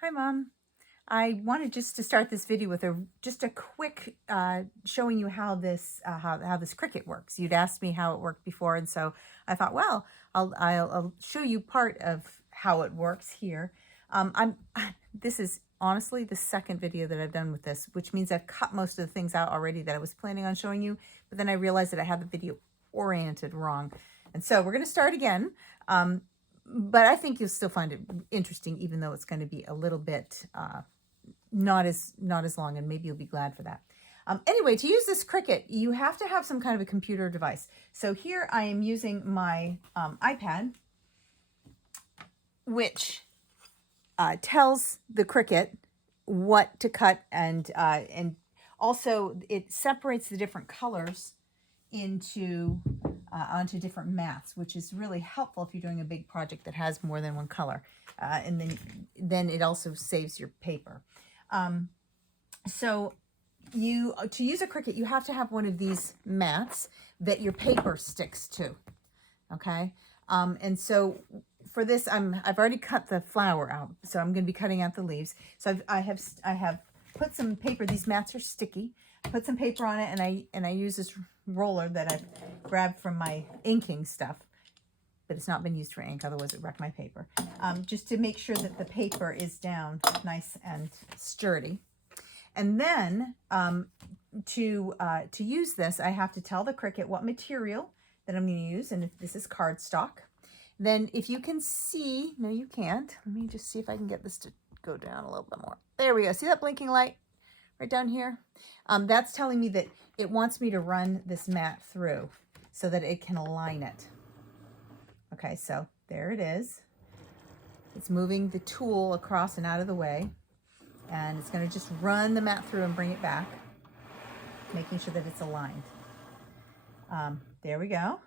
Hi, Mom. I wanted just to start this video with just a quick showing you how this Cricut works. You'd asked me how it worked before, and so I thought, well, I'll show you part of how it works here. This is honestly the second video that I've done with this, which means I've cut most of the things out already that I was planning on showing you, but then I realized that I had the video oriented wrong. And so we're going to start again. But I think you'll still find it interesting, even though it's going to be a little bit not as long, and maybe you'll be glad for that. Anyway, to use this Cricut, you have to have some kind of a computer device. So here I am using my iPad, which tells the Cricut what to cut, and also it separates the different colors into onto different mats, which is really helpful if you're doing a big project that has more than one color, and then it also saves your paper. So to use a Cricut, you have to have one of these mats that your paper sticks to. Okay, and so for this, I've already cut the flower out, so I'm going to be cutting out the leaves. So I have put some paper. These mats are sticky. I put some paper on it, and I use this roller that I've grabbed from my inking stuff, but it's not been used for ink, otherwise it wrecked my paper. Just to make sure that the paper is down nice and sturdy. And then to use this, I have to tell the Cricut what material that I'm going to use, and if this is cardstock. Then if you can see, no you can't, let me just see if I can get this to go down a little bit more. There we go. See that blinking light right down here? That's telling me that it wants me to run this mat through so that it can align it. Okay, so there it is. It's moving the tool across and out of the way, and it's going to just run the mat through and bring it back, making sure that it's aligned. There we go.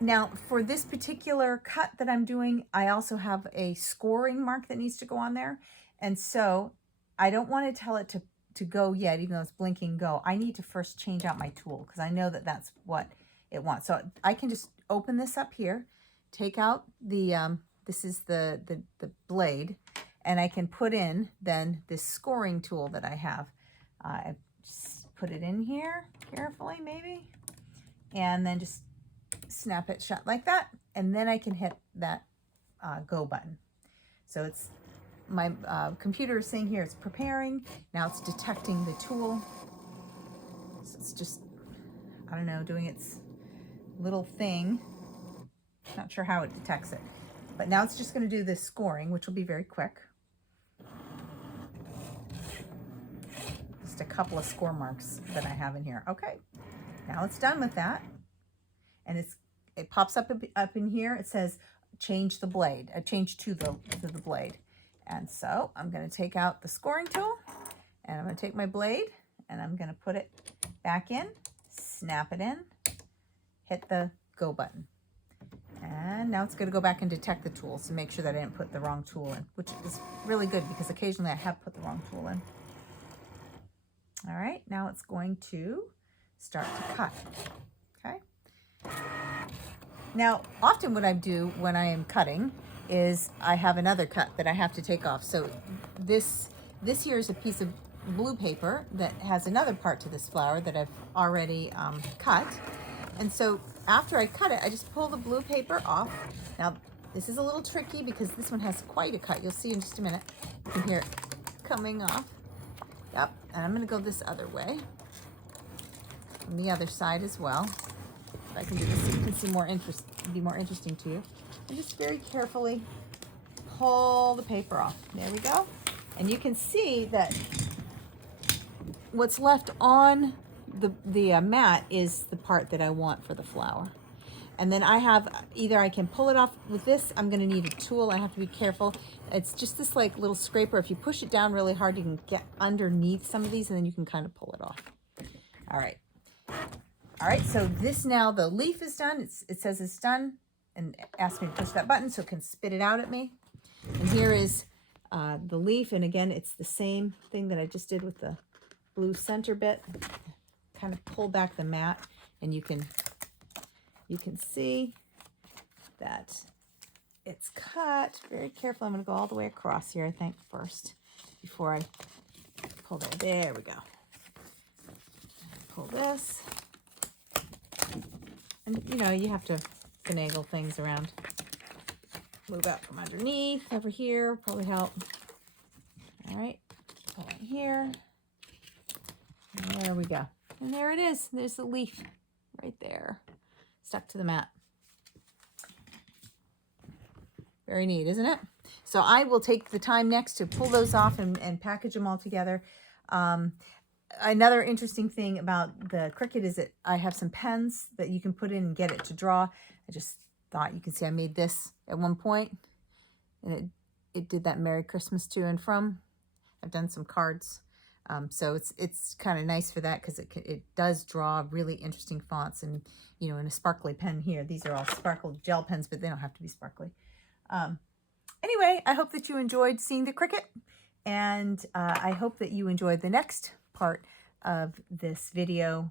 Now, for this particular cut that I'm doing, I also have a scoring mark that needs to go on there. And so I don't want to tell it to go yet, even though it's blinking go. I need to first change out my tool because I know that that's what it wants. So I can just open this up here, take out the, this is the blade, and I can put in then this scoring tool that I have. I just put it in here carefully maybe, and then just snap it shut like that, and then I can hit that go button. So it's my computer is saying here it's preparing. Now it's detecting the tool. So it's just, I don't know, doing its little thing. Not sure how it detects it, but now it's just going to do this scoring, which will be very quick. Just a couple of score marks that I have in here. Okay, now it's done with that, and it pops up in here. It says change the blade, change to the blade. And so I'm going to take out the scoring tool, and I'm going to take my blade, and I'm going to put it back in, snap it in, hit the go button. And now it's going to go back and detect the tools to make sure that I didn't put the wrong tool in, which is really good because occasionally I have put the wrong tool in. All right, now it's going to start to cut. Okay. Now, often what I do when I am cutting is I have another cut that I have to take off. So this here is a piece of blue paper that has another part to this flower that I've already cut. And so after I cut it, I just pull the blue paper off. Now, this is a little tricky because this one has quite a cut. You'll see in just a minute. You can hear it coming off. Yep, and I'm going to go this other way. On the other side as well. If I can do this so you can see be more interesting to you. And just very carefully pull the paper off. There we go. And you can see that what's left on the mat is the part that I want for the flower. And then I have, either I can pull it off with this. I'm going to need a tool. I have to be careful. It's just this like little scraper. If you push it down really hard, you can get underneath some of these, and then you can kind of pull it off. All right. All right, so this now, the leaf is done. It says it's done, and asks me to push that button so it can spit it out at me. And here is the leaf, and again, it's the same thing that I just did with the blue center bit. Kind of pull back the mat, and you can see that it's cut. Very careful. I'm going to go all the way across here, I think, first, before I pull that. There we go. Pull this. And, you know, you have to finagle things around. Move out from underneath over here. Probably help. All right. Pull in here. And there we go. And there it is. There's the leaf right there. Stuck to the mat. Very neat, isn't it? So I will take the time next to pull those off and package them all together. Another interesting thing about the Cricut is that I have some pens that you can put in and get it to draw. I just thought, you can see I made this at one point, and it did that Merry Christmas to and from. I've done some cards. So it's kind of nice for that, because it does draw really interesting fonts, and, you know, in a sparkly pen here. These are all sparkle gel pens, but they don't have to be sparkly. Anyway, I hope that you enjoyed seeing the Cricut, and I hope that you enjoyed the next part of this video,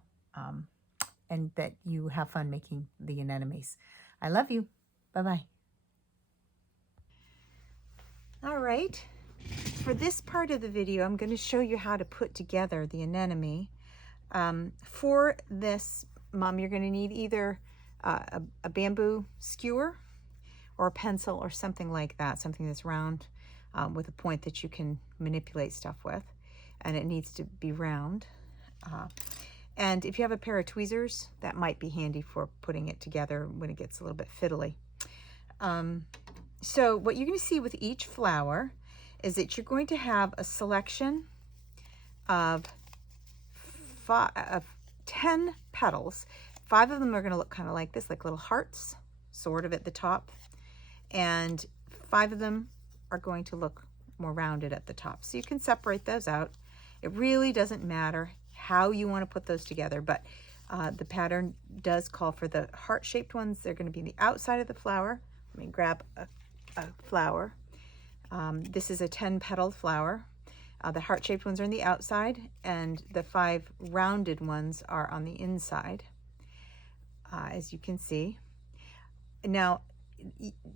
and that you have fun making the anemones. I love you. Bye-bye. All right. For this part of the video, I'm going to show you how to put together the anemone. For this, Mom, you're going to need either a bamboo skewer or a pencil or something like that, something that's round with a point that you can manipulate stuff with, and it needs to be round. And if you have a pair of tweezers, that might be handy for putting it together when it gets a little bit fiddly. So what you're going to see with each flower is that you're going to have a selection of 10 petals. 5 of them are going to look kind of like this, like little hearts, sort of at the top. And 5 of them are going to look more rounded at the top. So you can separate those out. It really doesn't matter how you want to put those together, but the pattern does call for the heart-shaped ones. They're going to be on the outside of the flower. Let me grab a flower. This is a 10-petaled flower. The heart-shaped ones are on the outside, and the 5 rounded ones are on the inside, as you can see. Now,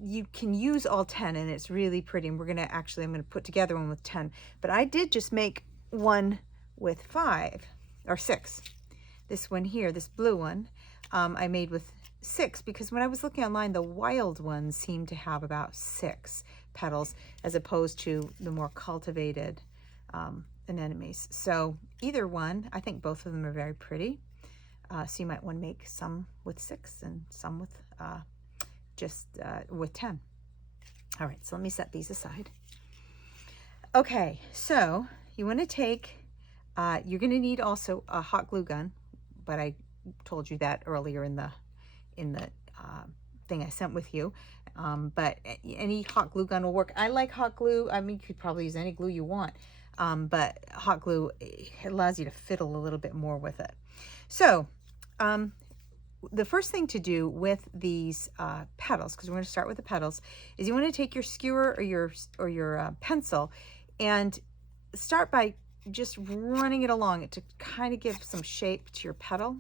you can use all 10, and it's really pretty, and I'm going to put together one with 10, but I did just make one with 5 or 6. This one here, this blue one, I made with 6, because when I was looking online, the wild ones seem to have about 6 petals as opposed to the more cultivated anemones. So either one, I think both of them are very pretty. So you might want to make some with 6 and some with with 10. All right, so let me set these aside. Okay, so you want to take, you're going to need also a hot glue gun, but I told you that earlier in the thing I sent with you. But any hot glue gun will work. I like hot glue. I mean, you could probably use any glue you want, but hot glue, it allows you to fiddle a little bit more with it. So the first thing to do with these petals, because we're going to start with the petals, is you want to take your skewer or your pencil and start by just running it along to kind of give some shape to your petal.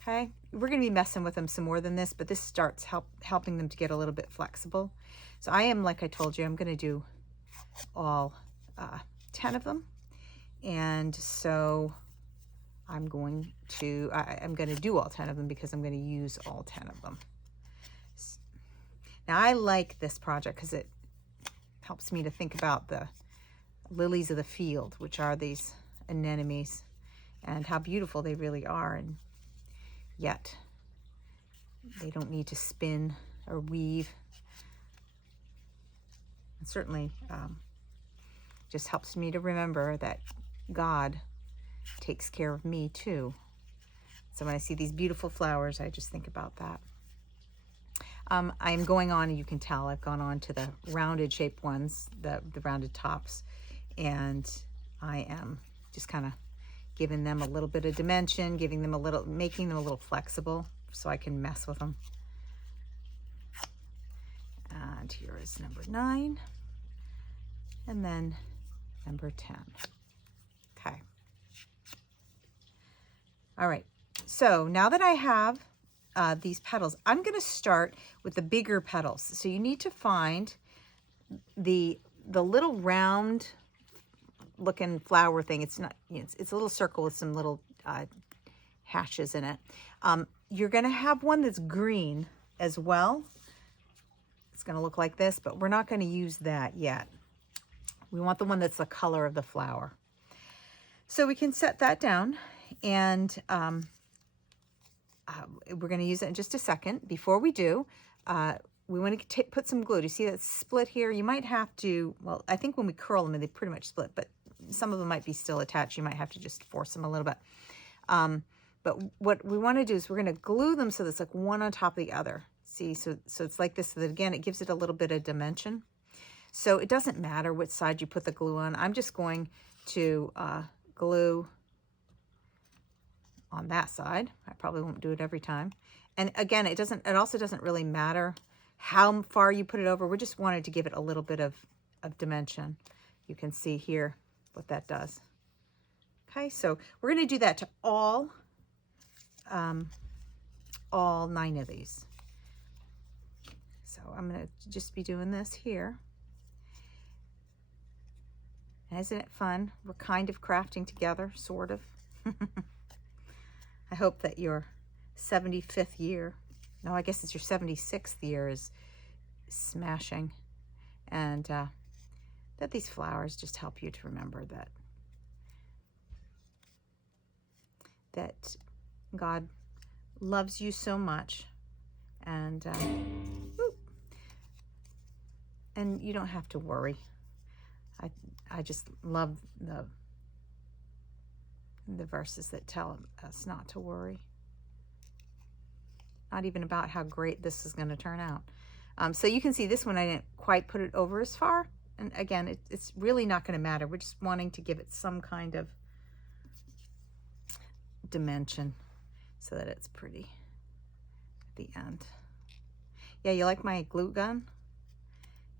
Okay, we're going to be messing with them some more than this, but this starts helping them to get a little bit flexible. So I am, like I told you, I'm going to do all 10 of them, and so I'm going to do all 10 of them because I'm going to use all 10 of them. Now I like this project because it helps me to think about the lilies of the field, which are these anemones, and how beautiful they really are, and yet they don't need to spin or weave. It certainly just helps me to remember that God takes care of me too. So when I see these beautiful flowers, I just think about that. I'm going on, and you can tell I've gone on to the rounded shaped ones, the rounded tops, and I am just kind of giving them a little bit of dimension, making them a little flexible so I can mess with them. And here is number 9, and then number 10. Okay. All right. So now that I have these petals. I'm going to start with the bigger petals. So you need to find the little round looking flower thing. It's not, you know, it's a little circle with some little hashes in it. You're going to have one that's green as well. It's going to look like this, but we're not going to use that yet. We want the one that's the color of the flower. So we can set that down, and we're going to use it in just a second. Before we do, we want to put some glue. Do you see that split here? You might have to, well, I think when we curl them, they pretty much split, but some of them might be still attached. You might have to just force them a little bit. But what we want to do is we're going to glue them so that it's like one on top of the other. See, so it's like this, so that again, it gives it a little bit of dimension. So it doesn't matter which side you put the glue on. I'm just going to glue on that side. I probably won't do it every time. And again, it also doesn't really matter how far you put it over. We just wanted to give it a little bit of dimension. You can see here what that does. Okay, so we're going to do that to all 9 of these. So I'm going to just be doing this here. Isn't it fun? We're kind of crafting together, sort of. I hope that your 75th year, no, I guess it's your 76th year, is smashing. And that these flowers just help you to remember that God loves you so much. And you don't have to worry. I just love the verses that tell us not to worry. Not even about how great this is going to turn out. So you can see this one, I didn't quite put it over as far. And again, it's really not going to matter. We're just wanting to give it some kind of dimension so that it's pretty at the end. Yeah, you like my glue gun?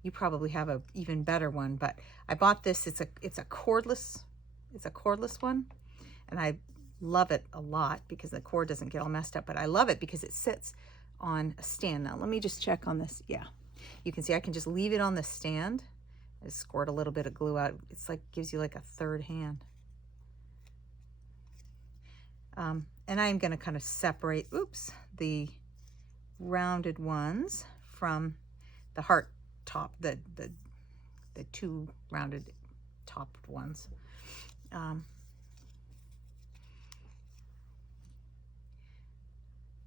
You probably have a even better one, but I bought this. It's a cordless one, and I love it a lot because the cord doesn't get all messed up, but I love it because it sits on a stand. Now let me just check on this. Yeah, you can see I can just leave it on the stand and squirt a little bit of glue out. It's like, gives you like a third hand. And I'm going to kind of separate, the rounded ones from the heart top, the 2 rounded top ones. I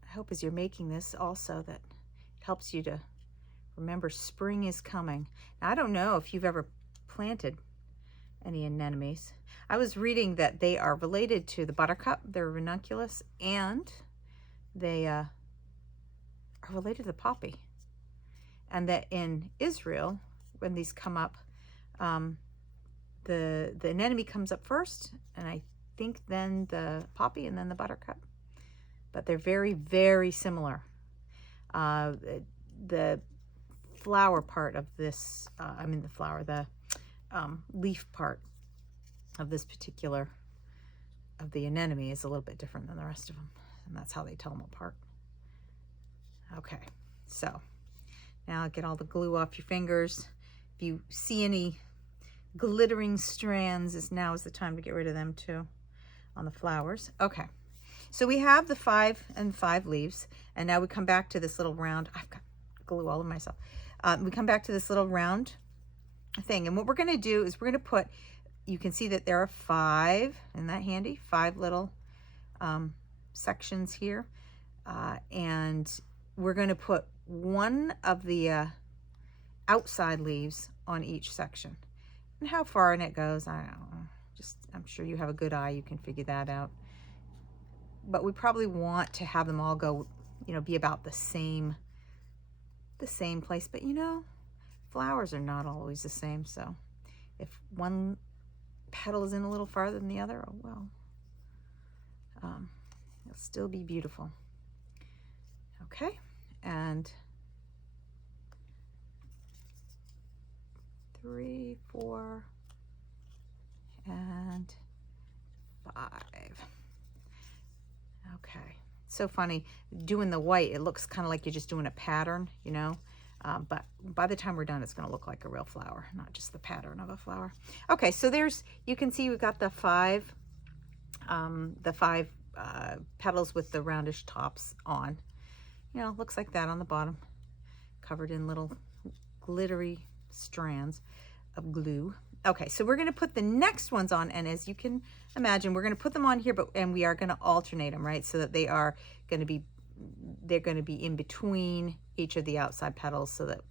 hope as you're making this also that it helps you to remember spring is coming. Now, I don't know if you've ever planted any anemones. I was reading that they are related to the buttercup. They're ranunculus, and they are related to the poppy. And that in Israel, when these come up, the anemone comes up first, and I think then the poppy, and then the buttercup. But they're very, very similar. The flower part of this, the leaf part of this particular, of the anemone is a little bit different than the rest of them. And that's how they tell them apart. Okay, so now get all the glue off your fingers. If you see any glittering strands, now is the time to get rid of them too on the flowers. Okay, so we have the 5 and 5 leaves, and now we come back to this little round. I've got glue all over myself. We come back to this little round thing, and what we're going to do is we're going to put, you can see that there are 5, isn't that handy? 5 little sections here, and we're going to put one of the outside leaves on each section. And how far in it goes, I don't know. I'm sure you have a good eye, you can figure that out. But we probably want to have them all go, be about the same place. But flowers are not always the same. So if one petal is in a little farther than the other, oh well. It'll still be beautiful. Okay, and 3, 4, and 5. Okay, so funny. Doing the white, it looks kind of like you're just doing a pattern, you know. But by the time we're done, it's going to look like a real flower, not just the pattern of a flower. Okay, so there's, you can see we've got the five petals with the roundish tops on. You know, looks like that on the bottom, covered in little glittery strands of glue. Okay, so we're going to put the next ones on, and as you can imagine, we're going to put them on here, and we are going to alternate them, right? So that they are going to be, they're going to be in between each of the outside petals, so that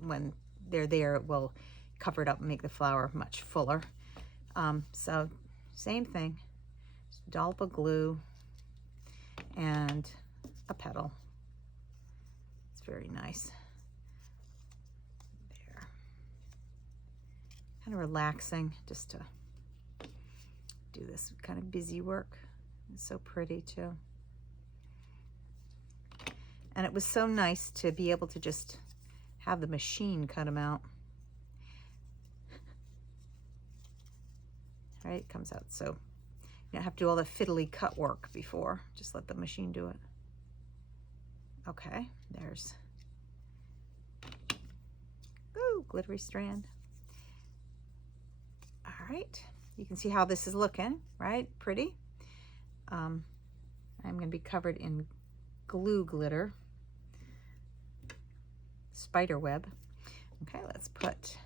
when they're there, it will cover it up and make the flower much fuller. So same thing, just a dollop of glue and a petal. It's very nice. There. Kind of relaxing just to do this kind of busy work. It's so pretty too. And it was so nice to be able to just have the machine cut them out. Right, it comes out so you don't have to do all the fiddly cut work before. Just let the machine do it. Okay, there's, ooh, glittery strand. All right, you can see how this is looking, right? Pretty. I'm gonna be covered in glue glitter. Spider web. Okay, let's put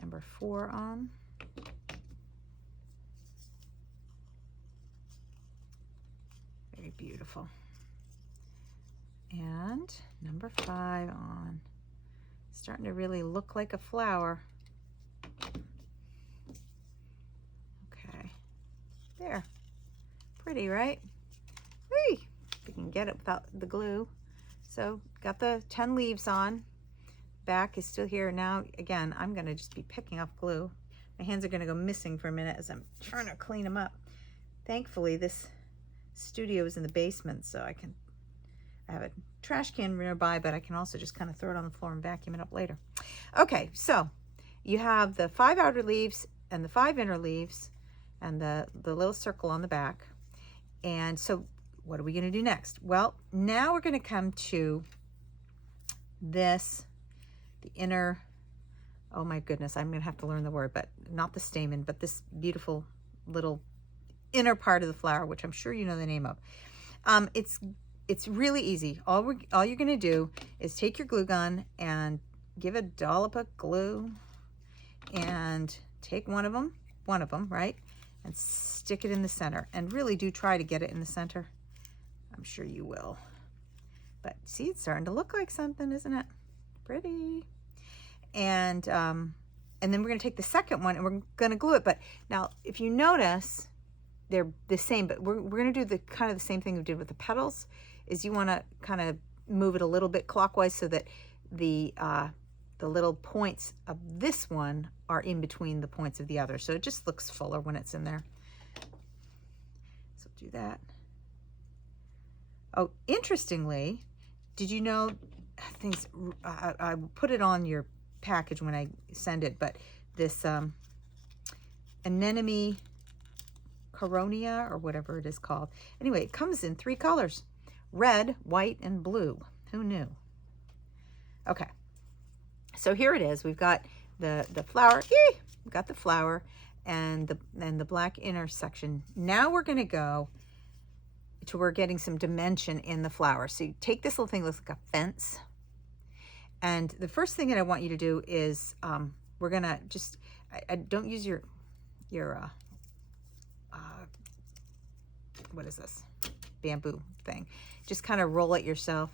number 4 on. Very beautiful. And number 5 on. Starting to really look like a flower. Okay, there. Pretty, right? Whee! If you can get it without the glue. So got the 10 leaves on. Back is still here. Now, again, I'm going to just be picking up glue. My hands are going to go missing for a minute as I'm trying to clean them up. Thankfully, this studio is in the basement, so I have a trash can nearby, but I can also just kind of throw it on the floor and vacuum it up later. Okay, so you have the 5 outer leaves and the 5 inner leaves and the little circle on the back. And so what are we going to do next? Well, now we're going to come to this, the inner, oh my goodness, I'm going to have to learn the word, but not the stamen, but this beautiful little inner part of the flower, which I'm sure you know the name of. It's really easy. All you're going to do is take your glue gun and give a dollop of glue and take one of them, right? And stick it in the center, and really do try to get it in the center. I'm sure you will. But see, it's starting to look like something, isn't it? Pretty. And then we're going to take the second one and we're going to glue it. But now, if you notice, they're the same, but we're going to do the kind of the same thing we did with the petals. Is you want to kind of move it a little bit clockwise so that the little points of this one are in between the points of the other. So it just looks fuller when it's in there. So do that. Oh, interestingly, did you know things, I put it on your package when I send it, but this Anemone Coronia or whatever it is called. Anyway, it comes in 3 colors, red, white, and blue. Who knew? Okay, so here it is. We've got the flower. We've got the flower and the black inner section. Now we're going to go to we're getting some dimension in the flower. So you take this little thing that looks like a fence, and the first thing that I want you to do is we're going to just I don't use your what is this, bamboo thing. Just kind of roll it yourself.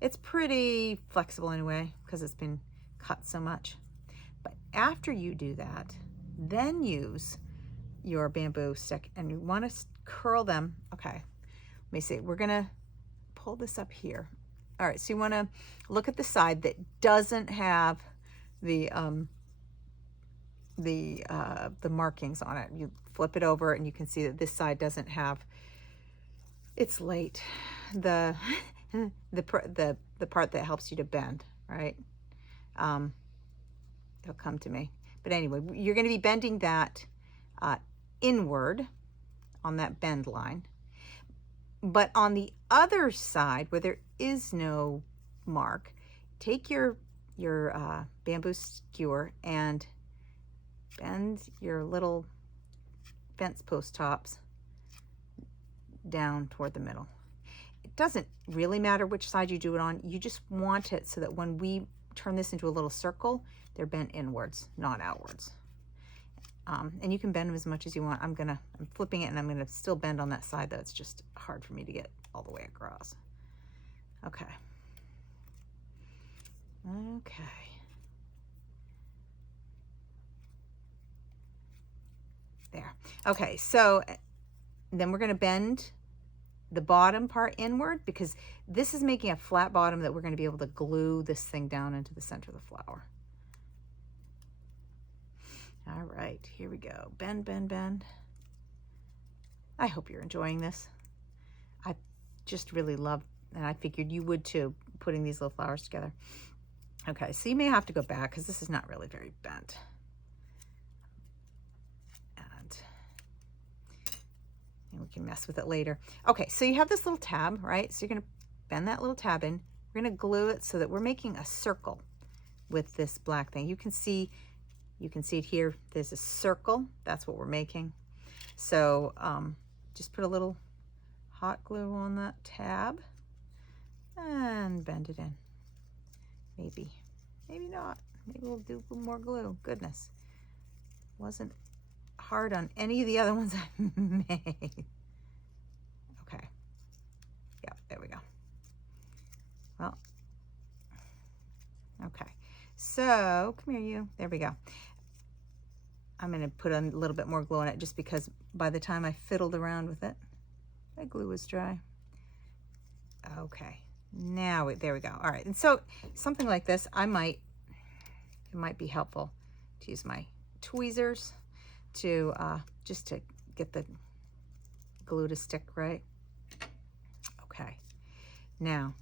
It's pretty flexible anyway because it's been cut so much. But after you do that, then use your bamboo stick and you want to curl them. Okay, let me see. We're gonna pull this up here. All right, so you want to look at the side that doesn't have the markings on it. You flip it over and you can see that this side doesn't have, it's late, the part that helps you to bend, right? It'll come to me. But anyway, you're going to be bending that inward on that bend line. But on the other side, where there is no mark, take your bamboo skewer and bend your little fence post tops down toward the middle. It doesn't really matter which side you do it on. You just want it so that when we turn this into a little circle, they're bent inwards, not outwards. And you can bend them as much as you want. I'm flipping it, and I'm gonna still bend on that side, though it's just hard for me to get all the way across. Okay. Okay. There. Okay, so then we're gonna bend the bottom part inward, because this is making a flat bottom that we're gonna be able to glue this thing down into the center of the flower. All right, here we go. Bend, bend, bend. I hope you're enjoying this. I just really love, and I figured you would too, putting these little flowers together. Okay, so you may have to go back because this is not really very bent. And we can mess with it later. Okay, so you have this little tab, right? So you're gonna bend that little tab in. We're gonna glue it so that we're making a circle with this black thing. You can see it here. There's a circle. That's what we're making. So just put a little hot glue on that tab and bend it in. Maybe not. Maybe we'll do a little more glue. Goodness. Wasn't hard on any of the other ones I made. Okay. Yeah, there we go. Well, okay. So, come here, you. There we go. I'm going to put a little bit more glue on it just because by the time I fiddled around with it, the glue was dry. Okay. Now, there we go. All right. And so, something like this, it might be helpful to use my tweezers to, just to get the glue to stick right. Okay. Now,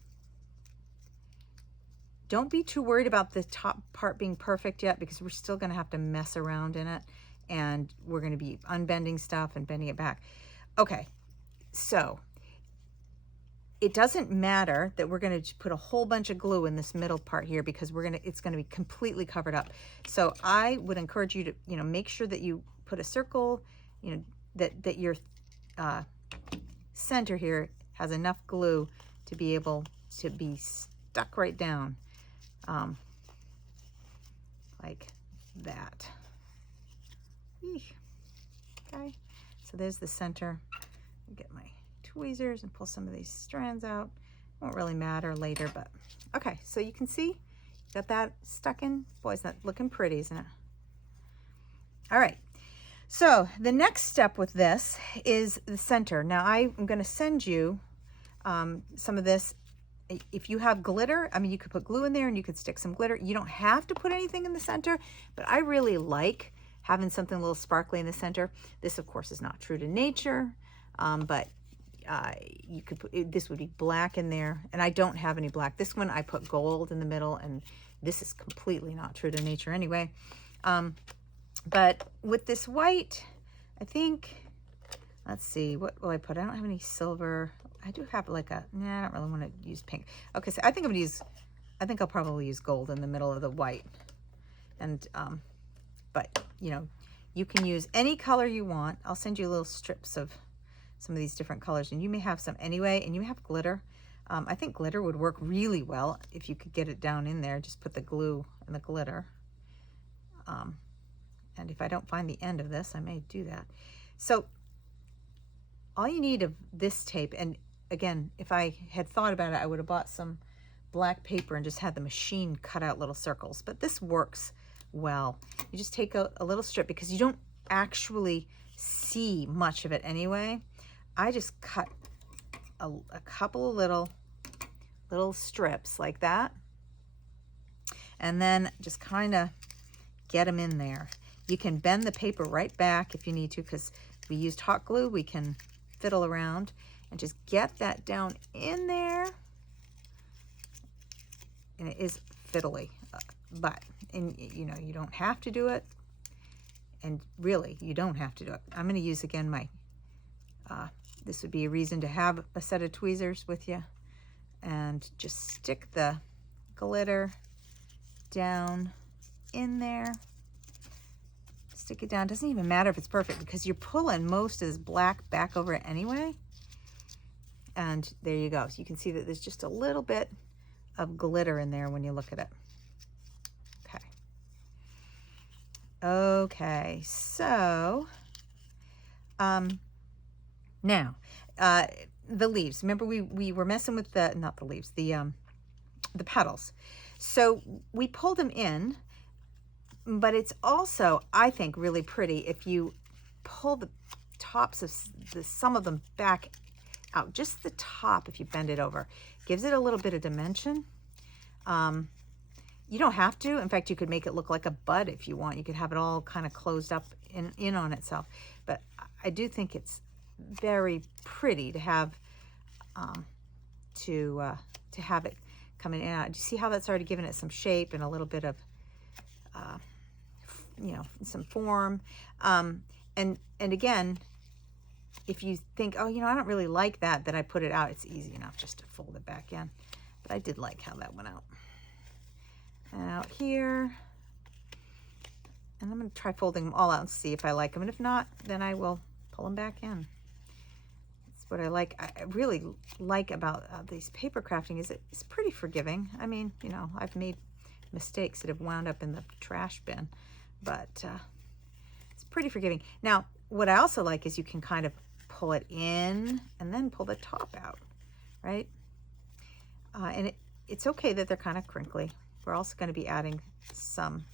don't be too worried about the top part being perfect yet, because we're still going to have to mess around in it, and we're going to be unbending stuff and bending it back. Okay, so it doesn't matter that we're going to put a whole bunch of glue in this middle part here, because it's going to be completely covered up. So I would encourage you to, make sure that you put a circle, that your center here has enough glue to be able to be stuck right down. Like that. Okay, so there's the center. Get my tweezers and pull some of these strands out. Won't really matter later, but okay, so you can see, got that stuck in. Boy, is that looking pretty, isn't it? All right, so the next step with this is the center. Now I'm going to send you some of this. If you have glitter, you could put glue in there and you could stick some glitter. You don't have to put anything in the center, but I really like having something a little sparkly in the center. This, of course, is not true to nature, but you could put, this would be black in there, and I don't have any black. This one I put gold in the middle, and this is completely not true to nature anyway. But with this white, I think, let's see, what will I put? I don't have any silver. I do have like I don't really want to use pink. Okay, so I think I'll probably use gold in the middle of the white. And, but you can use any color you want. I'll send you little strips of some of these different colors, and you may have some anyway, and you have glitter. I think glitter would work really well if you could get it down in there. Just put the glue and the glitter. And if I don't find the end of this, I may do that. So all you need of this tape, and again, if I had thought about it, I would have bought some black paper and just had the machine cut out little circles, but this works well. You just take a little strip, because you don't actually see much of it anyway. I just cut a couple of little strips like that, and then just kind of get them in there. You can bend the paper right back if you need to, because we used hot glue. We can fiddle around and just get that down in there. And it is fiddly, but you don't have to do it. And really, you don't have to do it. I'm going to use again my this would be a reason to have a set of tweezers with you, and just stick the glitter down in there. Stick it down. Doesn't even matter if it's perfect because you're pulling most of this black back over it anyway. And there you go. So you can see that there's just a little bit of glitter in there when you look at it. Okay. Okay, so now the leaves. Remember we were messing with the, not the leaves, the petals. So we pulled them in, but it's also, I think, really pretty if you pull the tops of some of them back out. Just the top, if you bend it over, gives it a little bit of dimension. You don't have to. In fact, you could make it look like a bud if you want. You could have it all kind of closed up in on itself. But I do think it's very pretty to have to have it coming in and out. Do you see how that's already given it some shape and a little bit of you know, some form? And again, if you think, oh, you know, I don't really like that I put it out, it's easy enough just to fold it back in. But I did like how that went out. And out here. And I'm going to try folding them all out and see if I like them. And if not, then I will pull them back in. That's what I like. I really like about these paper crafting is it's pretty forgiving. I mean, you know, I've made mistakes that have wound up in the trash bin, but it's pretty forgiving. Now, what I also like is you can kind of pull it in and then pull the top out, right? And it's okay that they're kind of crinkly. We're also going to be adding some,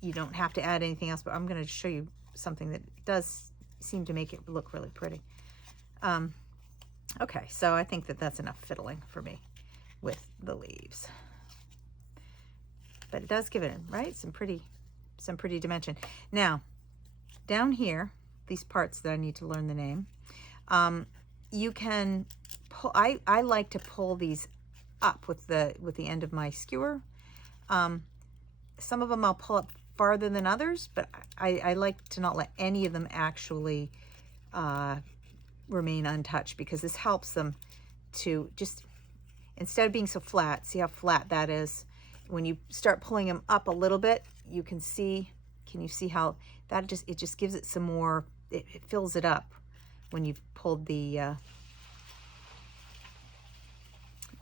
you don't have to add anything else, but I'm going to show you something that does seem to make it look really pretty. Okay, so I think that that's enough fiddling for me with the leaves. But it does give it, right, some pretty dimension. Now, down here, these parts that I need to learn the name, you can pull, I like to pull these up with the end of my skewer. Some of them I'll pull up farther than others, but I like to not let any of them actually remain untouched, because this helps them to just, instead of being so flat, see how flat that is? When you start pulling them up a little bit, you can see, can you see how that it just gives it some more, it fills it up when you've pulled the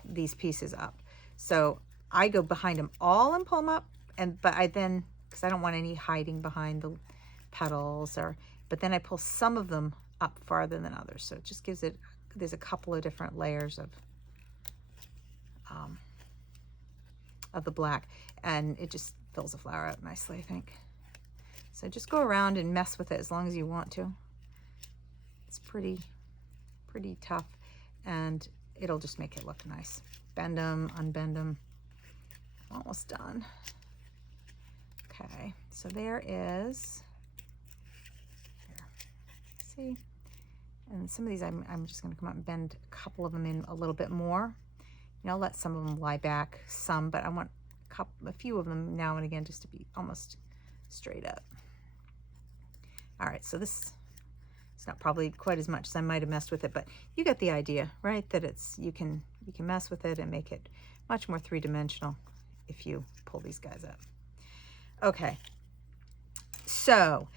these pieces up. So I go behind them all and pull them up, but I then, because I don't want any hiding behind the petals, but then I pull some of them up farther than others. So it just gives it, there's a couple of different layers of the black, and it just fills the flower out nicely, I think. So just go around and mess with it as long as you want to. It's pretty tough, and it'll just make it look nice. Bend them, unbend them. Almost done. Okay, so there is, here, see, and some of these I'm just going to come up and bend a couple of them in a little bit more. You know, let some of them lie back, some, but I want a few of them now and again just to be almost straight up. All right, so this is not probably quite as much as I might have messed with it, but you get the idea, right? That it's, you can mess with it and make it much more three-dimensional if you pull these guys up. Okay, so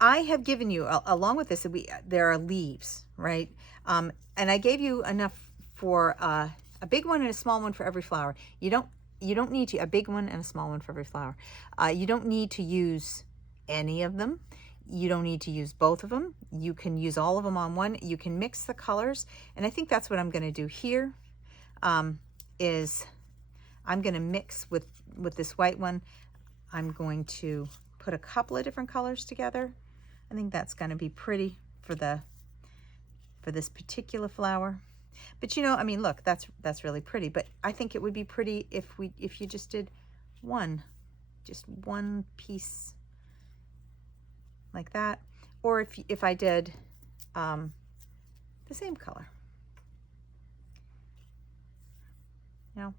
I have given you, along with this, there are leaves, right? And I gave you enough for a big one and a small one for every flower. You don't need to, a big one and a small one for every flower. You don't need to use any of them. You don't need to use both of them. You can use all of them on one. You can mix the colors. And I think that's what I'm going to do here, is I'm going to mix with this white one. I'm going to put a couple of different colors together. I think that's going to be pretty for this particular flower. But you know, I mean, look, that's really pretty, but I think it would be pretty if you just did just one piece like that, or if I did the same color. You know,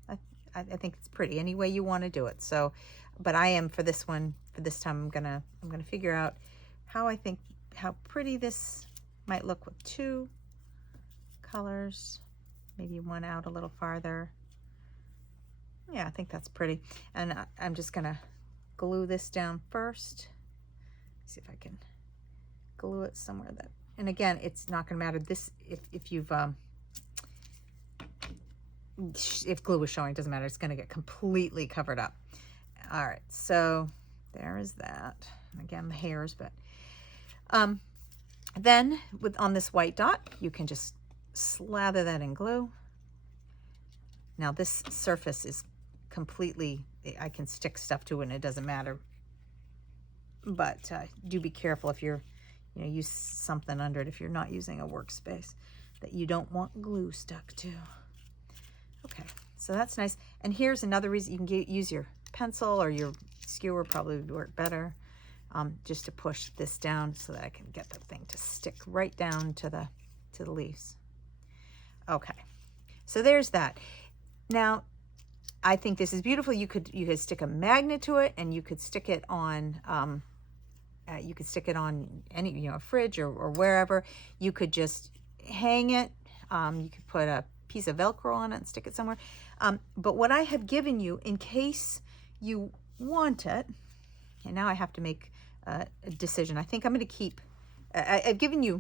I think it's pretty any way you want to do it. So, but I am, for this one, for this time, I'm gonna figure out how pretty this Might look with 2 colors, maybe one out a little farther. Yeah, I think that's pretty. And I'm just gonna glue this down first. See if I can glue it somewhere that, and again, it's not gonna matter this, if you've, if glue is showing, it doesn't matter, it's gonna get completely covered up. All right, so there is that. Again, the hairs, but then on this white dot, you can just slather that in glue. Now this surface is completely, I can stick stuff to it and it doesn't matter. But do be careful if you're, use something under it if you're not using a workspace that you don't want glue stuck to. Okay, so that's nice. And here's another reason you can use your pencil or your skewer, probably would work better, just to push this down so that I can get the thing to stick right down to the leaves. Okay, so there's that. Now, I think this is beautiful. You could stick a magnet to it, and you could stick it on any, a fridge or wherever. You could just hang it. You could put a piece of Velcro on it and stick it somewhere. But what I have given you, in case you want it, and now I have to make a decision. I think I'm going to keep, I've given you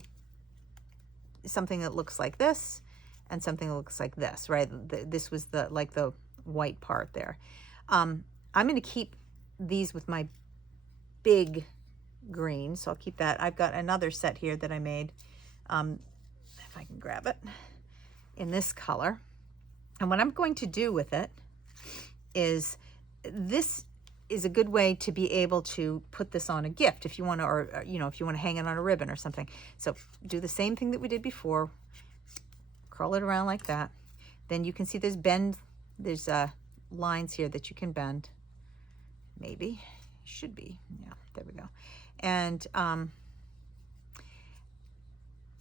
something that looks like this and something that looks like this, right? This was the white part there. I'm going to keep these with my big green, so I'll keep that. I've got another set here that I made, if I can grab it, in this color. And what I'm going to do with it is, this is a good way to be able to put this on a gift if you want to, or if you want to hang it on a ribbon or something. So do the same thing that we did before. Curl it around like that. Then you can see there's lines here that you can bend. Maybe, should be, yeah, there we go. And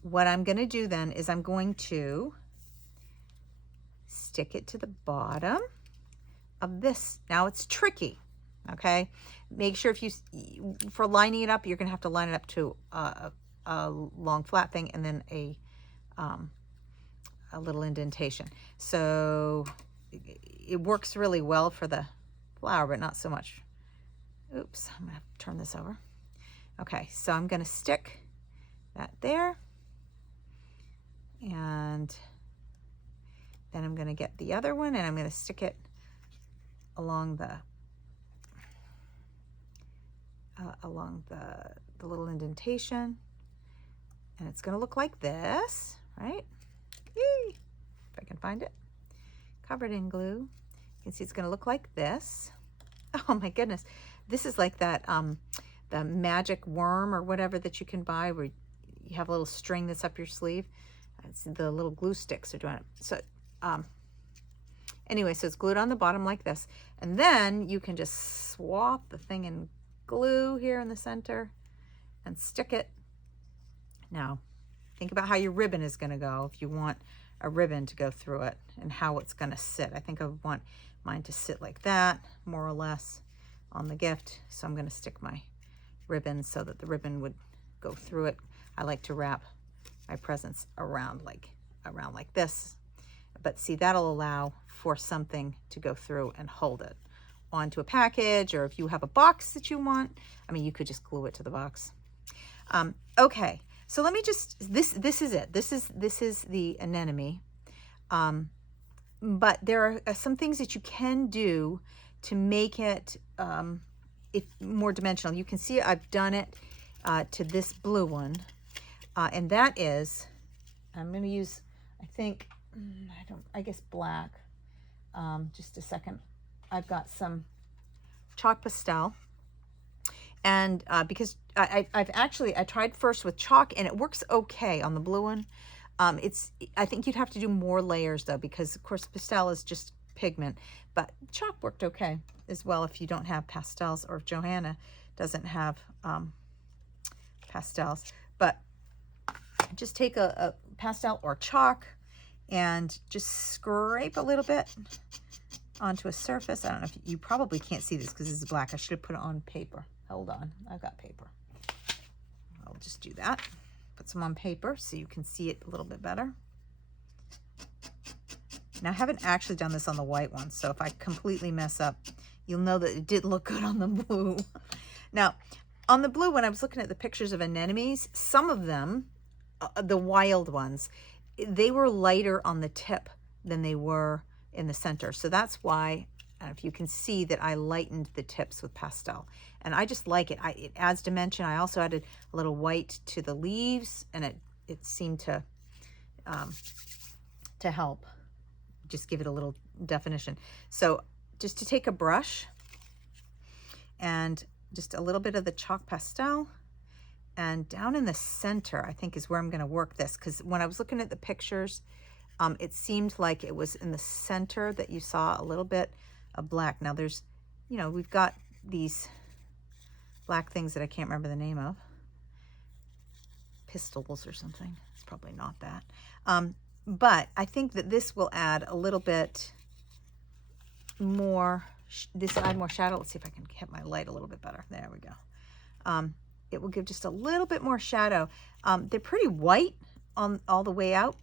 what I'm going to do then is I'm going to stick it to the bottom of this. Now it's tricky, okay? Make sure for lining it up, you're going to have to line it up to a long flat thing and then a little indentation. So it works really well for the flower, but not so much. Oops, I'm gonna have to turn this over. Okay, so I'm gonna stick that there, and then I'm gonna get the other one and I'm gonna stick it along the little indentation, and it's gonna look like this, right? Yay! If I can find it. Covered in glue. You can see it's gonna look like this. Oh my goodness. This is like that, the magic worm or whatever that you can buy, where you have a little string that's up your sleeve. It's the little glue sticks are doing it. So anyway, so it's glued on the bottom like this. And then you can just swap the thing in glue here in the center and stick it. Now, think about how your ribbon is gonna go if you want a ribbon to go through it and how it's gonna sit. I think I want mine to sit like that, more or less, on the gift. So I'm gonna stick my ribbon so that the ribbon would go through it. I like to wrap my presents around like this. But see, that'll allow for something to go through and hold it onto a package, or if you have a box that you want, I mean, you could just glue it to the box. Okay, so let me just, this is it. This is the anemone. But there are some things that you can do to make it more dimensional. You can see I've done it to this blue one, and that is, I'm going to use, I guess black. Just a second. I've got some chalk pastel, and because I tried first with chalk and it works okay on the blue one. I think you'd have to do more layers though, because of course pastel is just pigment, but chalk worked okay as well if you don't have pastels, or if Johanna doesn't have pastels. But just take a pastel or chalk and just scrape a little bit onto a surface. I don't know if you probably can't see this because this is black. I should have put it on paper. Hold on, I've got paper. I'll just do that. put some on paper so you can see it a little bit better. Now I haven't actually done this on the white one, so if I completely mess up, you'll know that it did look good on the blue. Now, on the blue, when I was looking at the pictures of anemones, some of them, the wild ones, they were lighter on the tip than they were in the center. So that's why, if you can see that I lightened the tips with pastel. And I just like it. It adds dimension. I also added a little white to the leaves, and it seemed to help just give it a little definition. So just to take a brush and just a little bit of the chalk pastel, and down in the center, I think is where I'm going to work this, because when I was looking at the pictures, it seemed like it was in the center that you saw a little bit of black. Now there's, you know, we've got these black things that I can't remember the name of. Pistils or something. It's probably not that. But I think that this will add a little bit more, this will add more shadow. Let's see if I can get my light a little bit better. There we go. It will give just a little bit more shadow. They're pretty white on all the way out.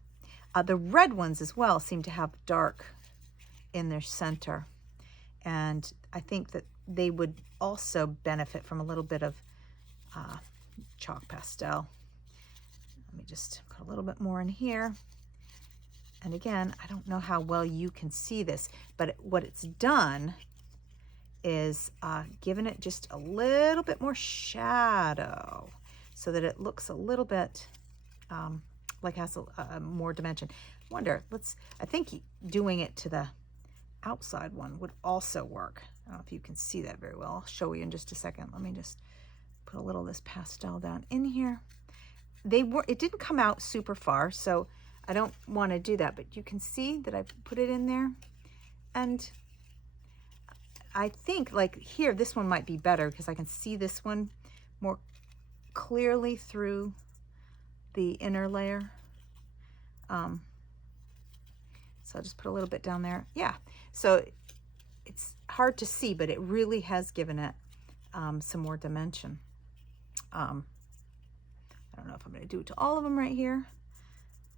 The red ones as well seem to have dark in their center. And I think that they would also benefit from a little bit of chalk pastel. Let me just put a little bit more in here. And again, I don't know how well you can see this, but what it's done is given it just a little bit more shadow so that it looks a little bit like it has a more dimension. I think doing it to the outside one would also work. I don't know if you can see that very well. I'll show you in just a second. Let me just put a little of this pastel down in here. It didn't come out super far, so I don't want to do that, but you can see that I put it in there. And I think like here, this one might be better because I can see this one more clearly through the inner layer. So I'll just put a little bit down there. Yeah, so it's hard to see, but it really has given it some more dimension. I don't know if I'm going to do it to all of them right here,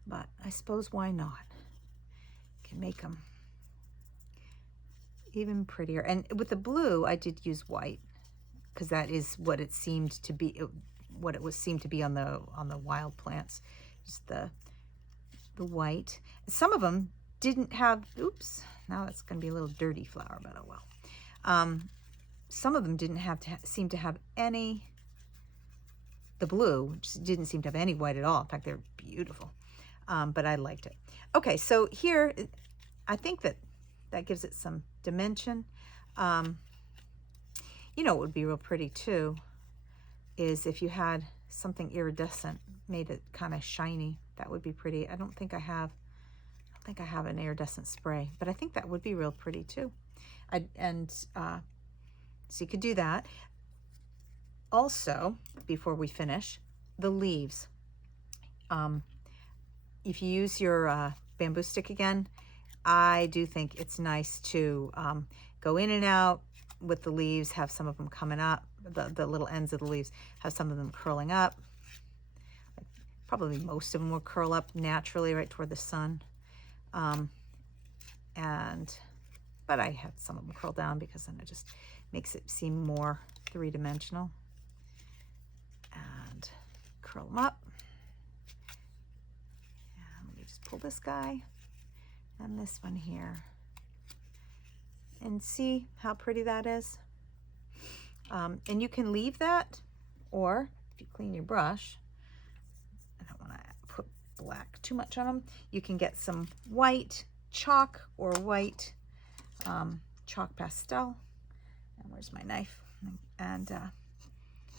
but I suppose why not? Can make them even prettier. And with the blue, I did use white because that is what it seemed to be, seemed to be on the wild plants. Just the white. Some of them didn't have. Oops. Now that's going to be a little dirty flower, but oh well. Some of them didn't seem to have any. The blue just didn't seem to have any white at all. In fact, they're beautiful. But I liked it. Okay, so here, I think that gives it some dimension. You know what would be real pretty too is if you had something iridescent, made it kind of shiny. That would be pretty. I don't think I have an iridescent spray, but I think that would be real pretty too. So you could do that. Also, before we finish, the leaves. If you use your bamboo stick again, I do think it's nice to go in and out with the leaves, have some of them coming up, the little ends of the leaves, have some of them curling up. Probably most of them will curl up naturally right toward the sun. But I had some of them curl down because then it just makes it seem more three-dimensional. And curl them up. And let me just pull this guy and this one here. And see how pretty that is? And you can leave that, or if you clean your brush, I don't want to put black too much on them, you can get some white chalk or white chalk pastel. And where's my knife? And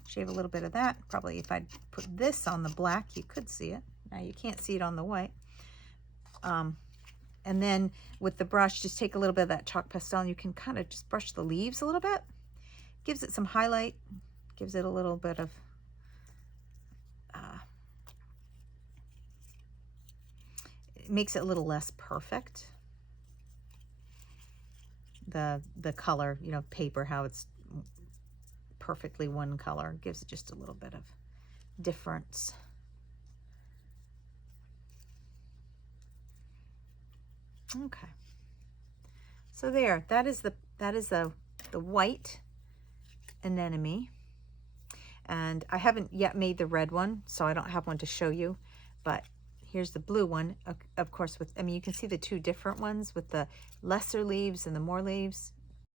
shave a little bit of that. Probably if I put this on the black, you could see it. Now you can't see it on the white. And then with the brush, just take a little bit of that chalk pastel and you can kind of just brush the leaves a little bit. Gives it some highlight, gives it a little bit of it makes it a little less perfect. The color, you know, paper, how it's perfectly one color, gives it just a little bit of difference. Okay. So there, that is the white anemone. And I haven't yet made the red one, so I don't have one to show you, but here's the blue one, of course, with, I mean, you can see the two different ones with the lesser leaves and the more leaves.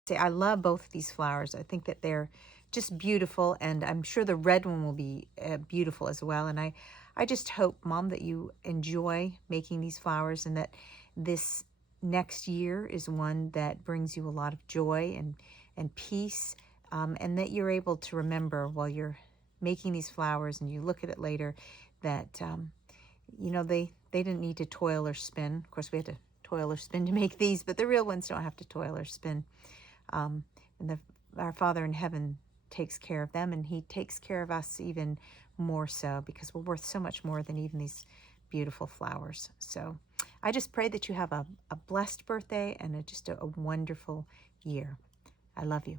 See, I love both of these flowers. I think that they're just beautiful, and I'm sure the red one will be beautiful as well. And I just hope, Mom, that you enjoy making these flowers, and that this next year is one that brings you a lot of joy and peace. And that you're able to remember while you're making these flowers and you look at it later that, you know, they didn't need to toil or spin. Of course, we had to toil or spin to make these, but the real ones don't have to toil or spin. And our Father in heaven takes care of them, and he takes care of us even more so, because we're worth so much more than even these beautiful flowers. So I just pray that you have a blessed birthday and just a wonderful year. I love you.